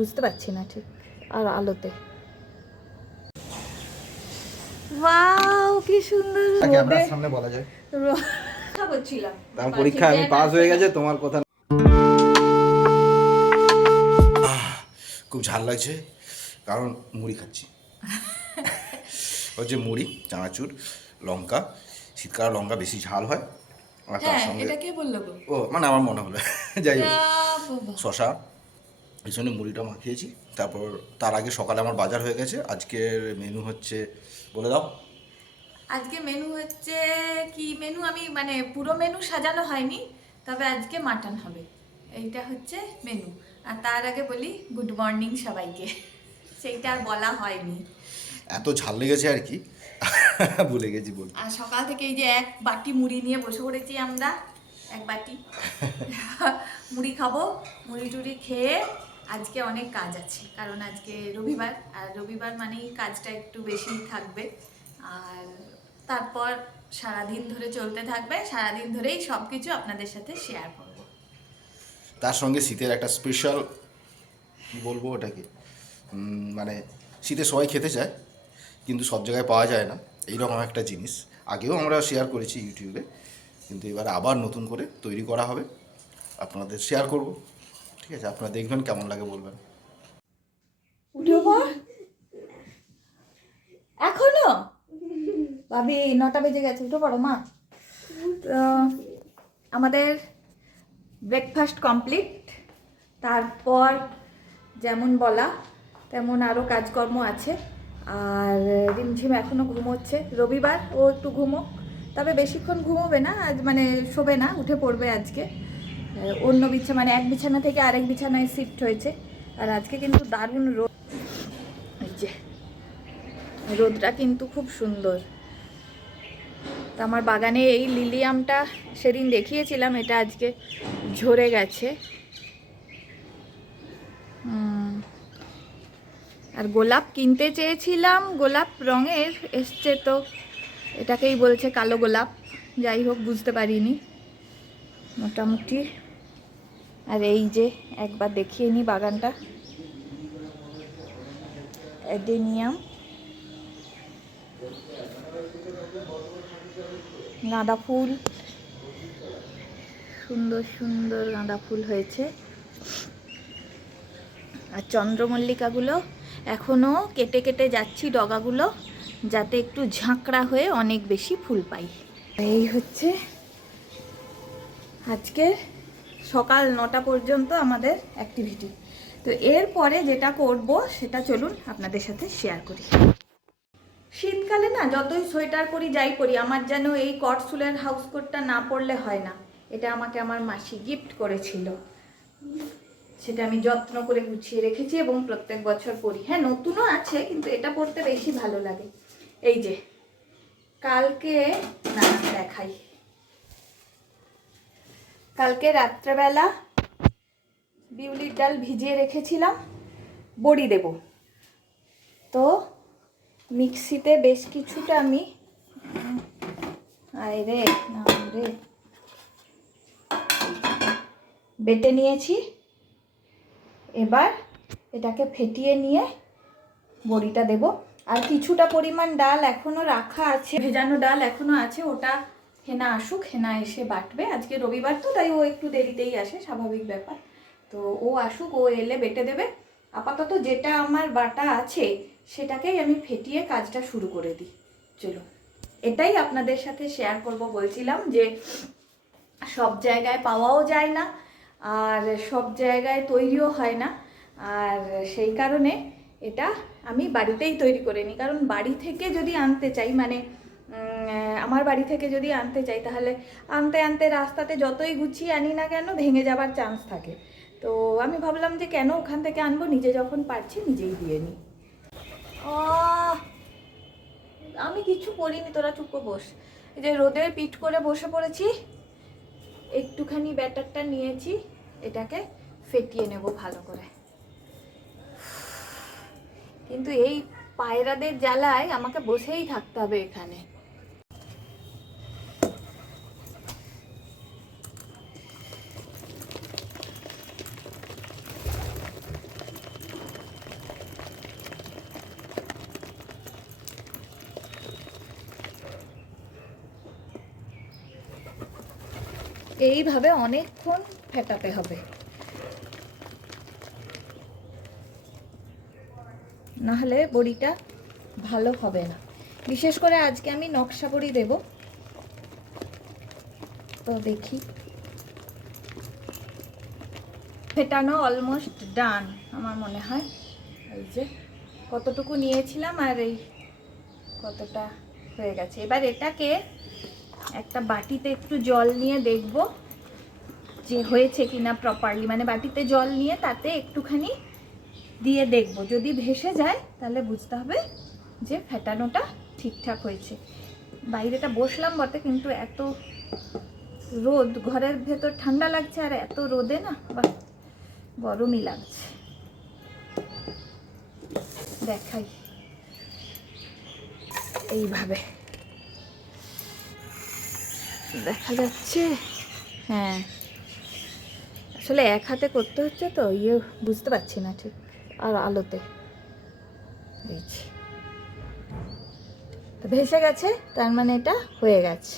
বুঝতে পারছি না ঠিক। আর আলোতে। ওয়াও কি সুন্দর ক্যামেরার সামনে বলা যায়। রোদটা পরীক্ষা আমি পাস হয়ে গেছে তোমার কথা খুব ঝাল লাগছে কারণ মুড়ি খাচ্ছি। হচ্ছে মুড়ি চানাচুর লঙ্কা শীতকালে লঙ্কা বেশি ঝাল হয়। আর তার হ্যাঁ সঙ্গে এটা কে বলল গো? ও মানে আমার মনে হলো। যাই হোক শশা এই জন্য মুড়িটা মাখিয়েছি। তারপর তার আগে সকালে আমার বাজার হয়ে গেছে। আজকের মেনু হচ্ছে বলে দাও। আজকে মেনু হচ্ছে কি মেনু আমি মানে পুরো মেনু সাজানো হয়নি তবে আজকে মাটন হবে। এইটা হচ্ছে মেনু আর তার আগে বলি গুড মর্নিং সবাইকে। সেইটা আর বলা হয়নি। এত ঝাল লেগেছে আর কি? ভুলে গেছি বল আর সকাল থেকে এই যে এক বাটি মুড়ি নিয়ে বসে পড়েছি আমরা এক বাটি। মুড়ি খাব মুড়ি টুড়ি খেয়ে আজকে অনেক কাজ আছে, কারণ আজকে রবিবার, আর রবিবার মানেই কাজটা একটু বেশি থাকবে। আর তারপর সারাদিন ধরে চলতে থাকবে, সারাদিন ধরেই সব কিছু আপনাদের সাথে শেয়ার করব। তার সঙ্গে শীতের একটা স্পেশাল বলব ওটাকে মানে শীতে সবাই খেতে চায়, কিন্তু সব জায়গায় পাওয়া যায় না, এইরকম একটা জিনিস। আগেও আমরা শেয়ার করেছি ইউটিউবে, কিন্তু এবার আবার নতুন করে তৈরি করা হবে, আপনাদের শেয়ার করব। ঠিক আছে, আপনারা দেখবেন কেমন লাগে বলবেন। এখনও? ভাবি, নটা বেজে গেছে, উঠে পড়ো, মা। তো, আমাদের ব্রেকফাস্ট কমপ্লিট তারপর যেমন বলা, তেমন আরও কাজকর্ম আছে। আর রিমঝিম এখনও ঘুমোচ্ছে। রবিবার ও একটু ঘুমোক। তবে বেশিক্ষণ ঘুমোবে না, আজ মানে শোবে না, উঠে পড়বে আজকে। অন্য বিছানা মানে এক বিছানা থেকে আরেক বিছানায় শিফট হয়েছে। আর আজকে কিন্তু দারুণ রোদ। এই যে, রোদটা কিন্তু খুব সুন্দর। তো আমার বাগানে এই লিলিয়ামটা সেদিন দেখিয়েছিলাম, এটা আজকে ঝরে গেছে। আর গোলাপ কিনতে চেয়েছিলাম, গোলাপ রঙের, এসছে তো। এটাকেই বলছে কালো গোলাপ। যাই হোক, বুঝতে পারিনি। মোটামুটি আর এই যে একবার দেখিয়ে নিই বাগানটা। অ্যাডেনিয়াম। গাঁদা ফুল। সুন্দর সুন্দর গাঁদা ফুল হয়েছে। আর চন্দ্রমল্লিকাগুলো এখনও কেটে কেটে যাচ্ছি ডগাগুলো, যাতে একটু ঝাঁকড়া হয়ে অনেক বেশি ফুল পাই। এই হচ্ছে আজকে সকাল নটা পর্যন্ত আমাদের অ্যাক্টিভিটি তো এরপরে যেটা করব, সেটা চলুন আপনাদের সাথে শেয়ার করি। শীতকালে না, যতই সোয়েটার পরি, যাই পরি, আমার যেন এই কটসুলের হাউস কোটটা না পরলে হয় না। এটা আমাকে আমার মাসি গিফট করেছিল। সেটা আমি যত্ন করে গুছিয়ে রেখেছি এবং প্রত্যেক বছর পরি। হ্যাঁ নতুনও আছে, কিন্তু এটা পরতে বেশি ভালো লাগে। এই যে, কালকে, না, দেখাই। কালকে রাত্রেবেলা বিউলির ডাল ভিজিয়ে রেখেছিলাম, বড়ি দেব। তো মিক্সিতে বেশ কিছুটা আমি আয় রে বেটে নিয়েছি। এবার এটাকে ফেটিয়ে নিয়ে বড়িটা দেব। আর কিছুটা পরিমাণ ডাল এখনও রাখা আছে, ভেজানো ডাল এখনও আছে, ওটা হেনা আসুক, হেনা এসে বাটবে। আজকে রবিবার তো, তাই ও একটু দেরিতেই আসে, স্বাভাবিক ব্যাপার। তো ও আসুক, ও এলে বেটে দেবে। আপাতত যেটা আমার বাটা আছে, সেটাকেই আমি ফেটিয়ে কাজটা শুরু করে দিই। চলো, এটাই আপনাদের সাথে শেয়ার করব। বলছিলাম যে, সব জায়গায় পাওয়াও যায় না, আর সব জায়গায় তৈরিও হয় না। আর সেই কারণে এটা আমি বাড়িতেই তৈরি করে নিই। কারণ বাড়ি থেকে যদি আনতে চাই মানে আমার বাড়ি থেকে যদি আনতে চাই, তাহলে আনতে আনতে রাস্তাতে যতই গুছিয়ে আনি না কেন, ভেঙে যাবার চান্স থাকে। তো আমি ভাবলাম যে কেন ওখান থেকে আনব? নিজে যখন পারছি, নিজেই দিয়ে নিই। আমি কিছু করিনি, তোরা চুপ বস। এই যে রোদে পিঠ করে বসে পড়েছি, একটুখানি ব্যাটারটা নিয়েছি, এটাকে ফেটিয়ে নেব ভালো করে। কিন্তু এই পায়রাদের জ্বালায় আমাকে বসেই থাকতে হবে এখানে। এইভাবে অনেকক্ষণ ফেটাতে হবে। নাহলে বড়িটা ভালো হবে না। বিশেষ করে আজকে আমি নকশা বড়ি দেব। তো দেখি। ফেটানো অলমোস্ট ডান আমার মনে হয়। এই যে কতটুকু নিয়েছিলাম আর এই কতটা হয়ে গেছে। এবার এটাকে একটা বাটিতে একটু জল নিয়ে দেখব যে হয়েছে কিনা প্রপারলি মানে বাটিতে জল নিয়ে তাতে একটুখানি দিয়ে দেখব। যদি ভেসে যায়, তাহলে বুঝতে হবে যে ফেটানোটা ঠিকঠাক হয়েছে। বাইরেটা বসলাম বটে, কিন্তু এত রোদ, ঘরের ভেতর ঠান্ডা লাগছে আর এত রোদে না বা গরমই লাগছে। দেখাই। এইভাবে। দেখা যাচ্ছে। হ্যাঁ। আসলে এক হাতে করতে হচ্ছে তো ইয়ে বুঝতে পারছি না ঠিক। আর আলোতে। তো ভেসে গেছে তার মানে এটা হয়ে গেছে।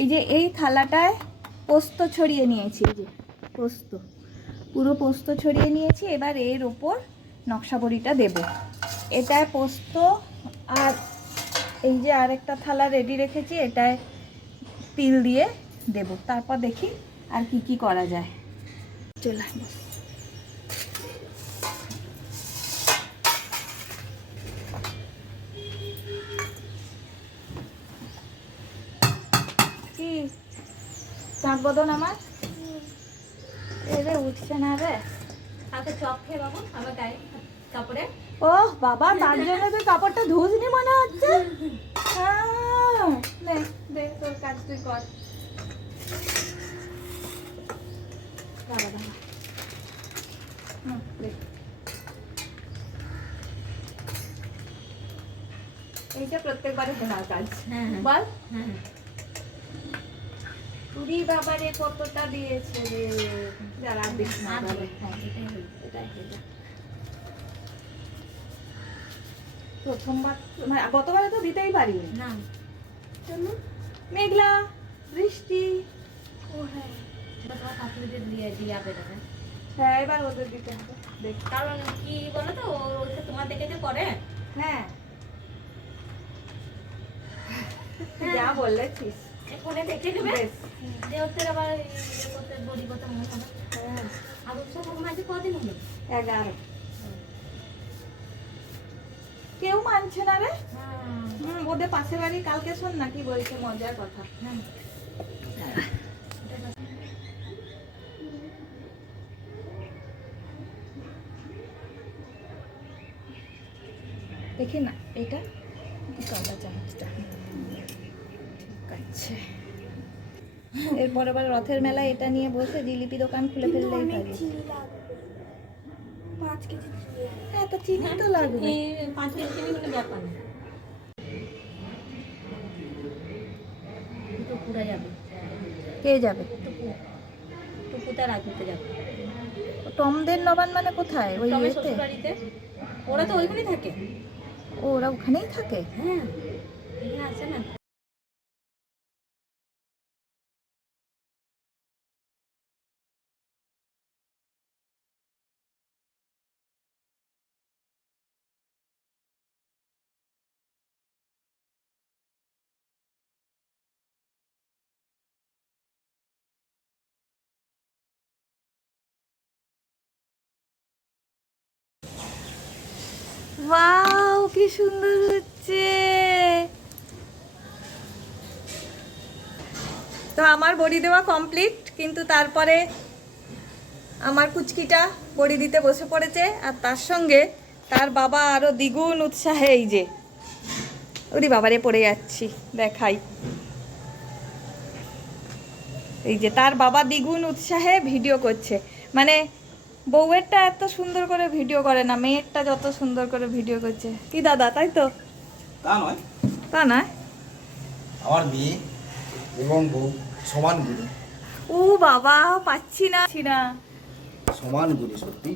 এই যে এই থালাটায় পোস্ত ছড়িয়ে নিয়েছি এই যে পোস্ত। পুরো পোস্ত ছড়িয়ে নিয়েছি এবার এর ওপর নকশা বড়িটা দেব। এটায় পোস্ত আর এই যে আরেকটা থালা রেডি রেখেছি এটায় তিল দিয়ে দেব। তারপর দেখি আর কি কি করা যায়। চলে আয় বস। কি? চাঁদ বদন আমার? এরে উঠছে না রে। তাতে চপ খেয়ে বাবু আমার গায়ে কাপড়ে। ও বাবা তার জন্য তুই কাপড়টা ধুসনি মনে হচ্ছে? দে তোর কাজ তুই কর। এইটা প্রত্যেকবারে কাজ। হ্যাঁ হ্যাঁ। বল। হ্যাঁ পুরি বাবারে কতটা দিয়েছে রে? যারা প্রথমবার মানে গতবারে তো দিতেই পারিনি। না। মেঘলা বৃষ্টি। ও হ্যাঁ হ্যাঁ এবার ওদের দিতে হবে। দেখ। কারণ কি বলো তো ও তোমার দেখে যে করে। হ্যাঁ। যা বলেছিস। ফোনে দেখে নেবে। ওদের আবার করতে বড়ি করতে মনে হবে। হ্যাঁ। আর উৎসব মাঝে কদিন এগারো। কেউ মানছে না রে। হুম, ওদের পাশে বাড়ি কালকে শোন না কি বলছে মজার কথা। দেখি না এটা কাঁচা চামচটা আছে। এরপর আবার রথের মেলা এটা নিয়ে বসে জিলিপি দোকান খুলে ফেললেই পারি। হ্যাঁ তো চিনি তো লাগবে। পাঁচ চিনি কোনো ব্যাপার না। পুরা যাবে। কে যাবে? টুকু তার যাবে। টমদের নবান মানে কোথায়? ওই ইয়েতে? ওরা তো ওইখানেই থাকে। ও ওরা ওখানেই থাকে? হ্যাঁ আছে না? ওয়াও, কি সুন্দর হচ্ছে। তো আমার বড়ি দেওয়া কমপ্লিট কিন্তু তারপরে আমার কুচকিটা বড়ি দিতে বসে পড়েছে, আর তার সঙ্গে তার বাবা আরও দ্বিগুণ উৎসাহে এই যে, ওরি বাবারে পড়ে যাচ্ছি, দেখাই। এই যে তার বাবা দ্বিগুণ উৎসাহে ভিডিও করছে। মানে বউয়েরটা এত সুন্দর করে ভিডিও করে না মেয়েরটা যত সুন্দর করে ভিডিও করছে। কি দাদা তাই তো? তা নয়। তা না আমার মেয়ে এবং বউ সমান গুণী। ও বাবা পাচ্ছি না। না। সমান গুণী সত্যি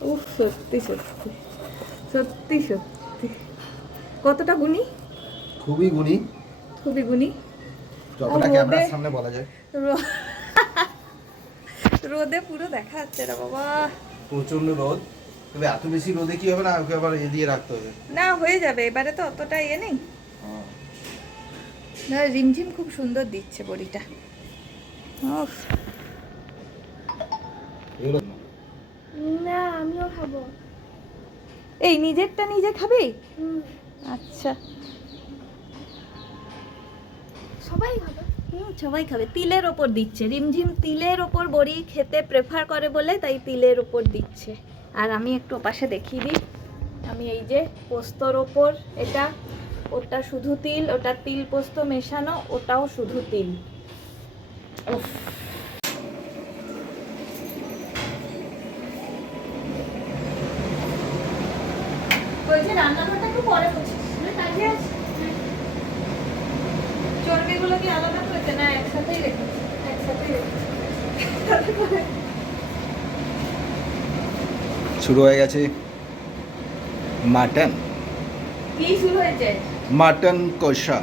ও সত্যি সত্যি। সত্যি সত্যি। কতটা গুণী? খুবই গুণী। খুবই গুণী। যতটা ক্যামেরার সামনে বলা যায়। রোদে পুরো দেখা যাচ্ছে না বাবা। প্রচণ্ড রোদ। তবে এত বেশি রোদে কি হবে না ওকে আবার এ দিয়ে রাখতে হবে। না হয়ে যাবে এবারে তো অতটা ইয়ে নেই। না রিমঝিম খুব সুন্দর দিচ্ছে বড়িটা। উফ, এগুলো না আমিও খাব। এই নিজেরটা নিজে খাবি? আচ্ছা। সবাই খাবে। সবাই খাবে। তিলের ওপর দিচ্ছে। রিমঝিম তিলের ওপর বড়ি খেতে প্রেফার করে বলে তাই তিলের ওপর দিচ্ছে। আর আমি একটু পাশে দেখিয়ে দিই। আমি এই যে পোস্তর ওপর, এটা, ওটা শুধু তিল, ওটা তিল পোস্ত মেশানো, ওটাও শুধু তিল। রান্নাঘরটা একটু পরে কাজে আছে চর্বিগুলো কি আলাদা না একসাথেই একসাথেই শুরু হয়ে গেছে মাটন। কি শুরু হয়েছে? মাটন কষা।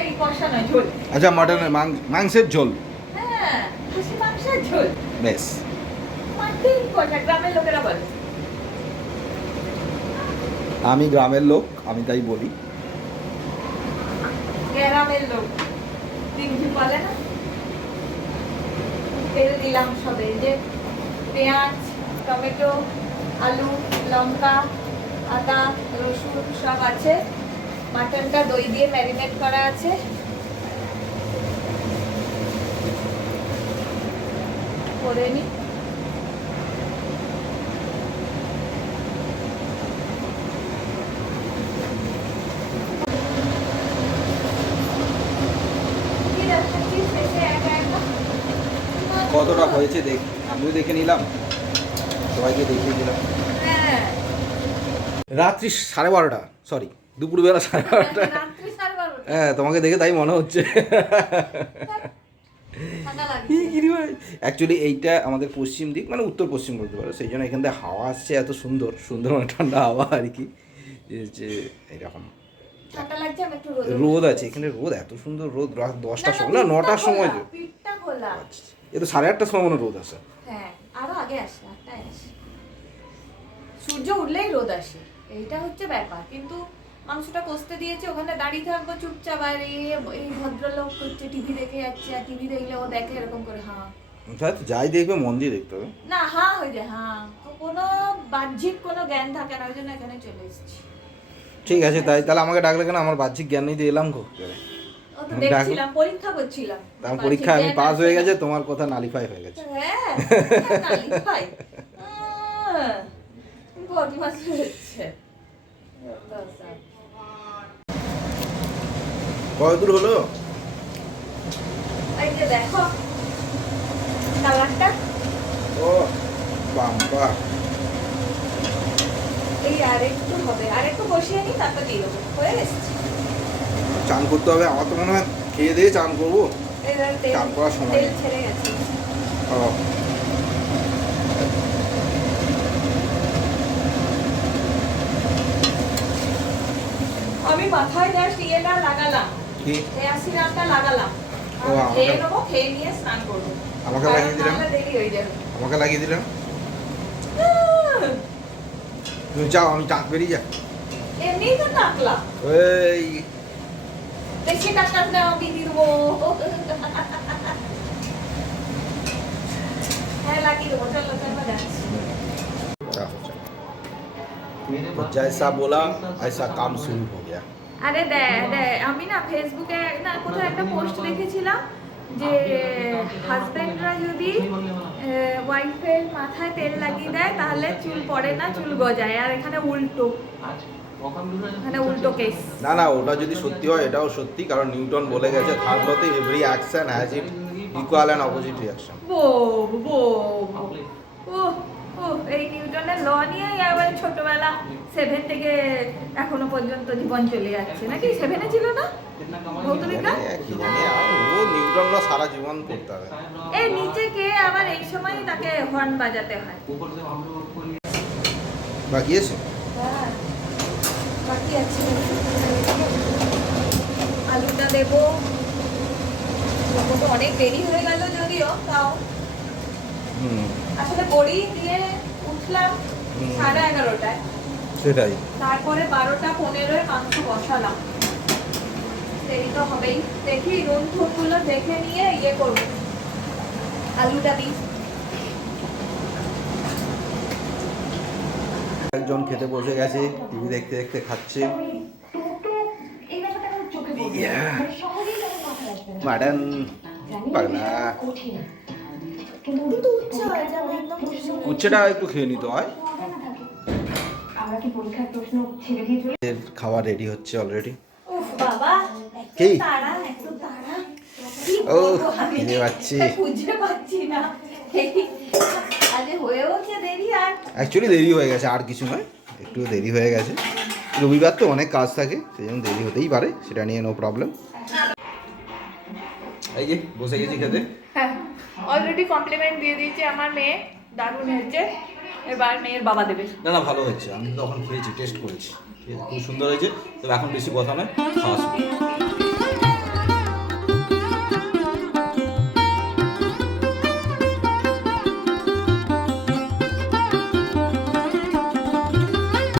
এই কষা নয় ঝোল। আচ্ছা মাটনের মাংসের ঝোল। হ্যাঁ মাংসের ঝোল। বেশ। মাটির কষা গ্রামের লোকেরা বলে। আমি গ্রামের লোক আমি তাই বলি। গ্রামের লোক। তিনটি বলে না? তেল দিলাম সবে যে পেঁয়াজ, টমেটো, আলু, লঙ্কা, আদা, রসুন সব আছে। মাটনটা দই দিয়ে ম্যারিনেট করা আছে। করে নি কি দেখাচ্ছিস শেষে একা একা কতটা হয়েছে দেখ আমিও দেখে নিলাম। সবাইকে দেখিয়ে দিলাম। রাত্রি সাড়ে বারোটা সরি দুপুরবেলা সাড়ে বারোটা। হ্যাঁ তোমাকে দেখে তাই মনে হচ্ছে। অ্যাকচুয়ালি এইটা আমাদের পশ্চিম দিক মানে উত্তর পশ্চিম বলতে পারো। সেই জন্য এখান থেকে হাওয়া আসছে এত সুন্দর সুন্দর মানে ঠান্ডা হাওয়া আর কি। যে- এরকম। রোদ আছে এখানে রোদ এত সুন্দর রোদ। রাত দশটার সময় না নটার সময় খোলা এ তো সাড়ে আটটার সময় মনে রোদ আসে। হ্যাঁ আরও আগে আসে আটটায় আসে। সূর্য উঠলেই রোদ আসে এইটা হচ্ছে ব্যাপার। কিন্তু মাংসটা কষতে দিয়েছে ওখানে দাঁড়িয়ে থাকব চুপচাপ আর এই ভদ্রলোক হচ্ছে টিভি দেখে যাচ্ছে আর টিভি দেখলে ও দেখে এরকম করে হ্যাঁ তাই যাই দেখবে মন দিয়ে দেখতে হবে। না হ্যাঁ হয়ে যায় হ্যাঁ কোনো বাহ্যিক কোনো জ্ঞান থাকে না ওই জন্য এখানে চলে এসেছি। ঠিক আছে তাই তাহলে আমাকে ডাকলে কেন? আমার বাহ্যিক জ্ঞান নিতে এলাম ও তো দেখছিলাম পরীক্ষা করছিলাম। আমি পাস হয়ে গেছে তোমার কথা নালিফাই হয়ে গেছে। হ্যাঁ হচ্ছে। হলো? এই যে দেখো কালারটা ও বাম্পা এই আরেকটু হবে আরেকটু বসিয়ে নি তারপর দিয়ে দেবো। হয়ে এসছে চান করতে হবে। আমার তো মনে হয় খেয়ে দিয়ে চান করব। চান করার সময় ও। আমি মাথায় জাস্ট ইয়েটা লাগালাম। কি? হেয়ার লাগালাম। ও, আমাকে- খেয়ে নেব খেয়ে নিয়ে স্নান করব। আমাকে লাগিয়ে দিলাম। আমাকে লাগিয়ে দিলাম। তুমি যাও আমি চাঁদ বেরিয়ে যা এমনিই তো টাকলাম। ওই বেশি টাকা না আমি দিয়ে দেবো হ্যাঁ লাগিয়ে দেবো চলো চলো যাচ্ছি जैसा बोला ऐसा काम शुरू हो गया আরে দে দে আমি না ফেসবুকে না কোথাও একটা পোস্ট দেখেছিলাম যে হাজবেন্ডরা যদি ওয়াইফের মাথায় তেল লাগিয়ে দেয় তাহলে চুল পড়ে না চুল গজায় আর এখানে উল্টো এখানে উল্টো কেস না না ওটা যদি সত্যি হয় এটাও সত্যি কারণ নিউটন বলে গেছে third লতে every action has it equal and opposite reaction বো বো ও ও এই নিউটনের ল নিয়ে এবার ছোটবেলা সেভেন থেকে এখনও পর্যন্ত জীবন চলে যাচ্ছে। নাকি সেভেনে ছিল না? ভৌতবিজ্ঞান? ও নিউটন ল সারা জীবন পড়তে হবে। এই নিচে কে আবার এই সময় তাকে হর্ন বাজাতে হয়। বাকি আছে? হ্যাঁ। বাকি আছে। আলুটা দেবো। অনেক দেরি হয়ে গেল যদিও তাও। আসলে বড়ি দিয়ে উঠলাম সাড়ে এগারোটায়। সেটাই। তারপরে বারোটা পনেরোয় মাংস বসালাম। দেরি তো হবেই। দেখি নুন ঠুনগুলো দেখে নিয়ে ইয়ে করব। আলুটা দিই। একজন খেতে বসে গেছে টিভি দেখতে দেখতে খাচ্ছে। মাটন পাগলা উচ্ছেটা একটু খেয়ে নিতে হয়। এর খাওয়া রেডি হচ্ছে অলরেডি কি? ও করব পাচ্ছি। অ্যাকচুয়ালি দেরি হয়ে গেছে আর কিছু নয়। একটু দেরি হয়ে গেছে। রবিবার তো অনেক কাজ থাকে সেই জন্য দেরি হতেই পারে সেটা নিয়ে নো প্রবলেম এই যে বসে গেছি খেতে। হ্যাঁ অলরেডি কমপ্লিমেন্ট দিয়ে দিয়েছে আমার মেয়ে দারুণ হয়েছে। এবার মেয়ের বাবা দেবে। না না ভালো হয়েছে। আমি তখন খেয়েছি টেস্ট করেছি। খুব সুন্দর হয়েছে তবে এখন বেশি কথা নয় খাওয়া।